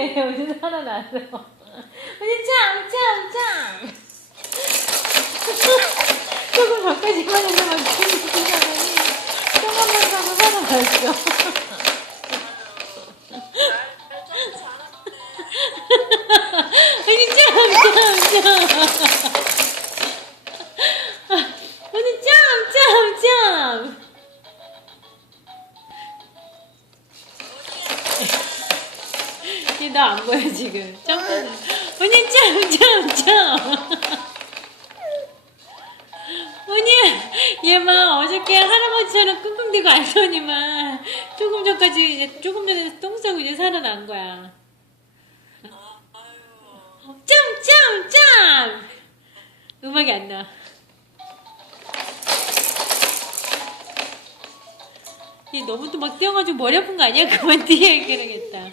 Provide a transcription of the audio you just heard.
해. 언니 살아났어. 언니 짱! 조금 전까지만 해도 막 죽은 사람이 조금만 가고 살아났어. 언니 짱! 언니 짱! 얘 나 안 보여 지금. 점프. 언니 짱! 언니 얘만 어저께 할아버지처럼 끙끙대고 알더니만 조금 전까지 이제 조금 전에 똥 싸고 이제 살아난 거야. 짱! 음악이 안 나. 얘 너무 또 막 뛰어가지고 머리 아픈 거 아니야? 그만 뛰어야겠다.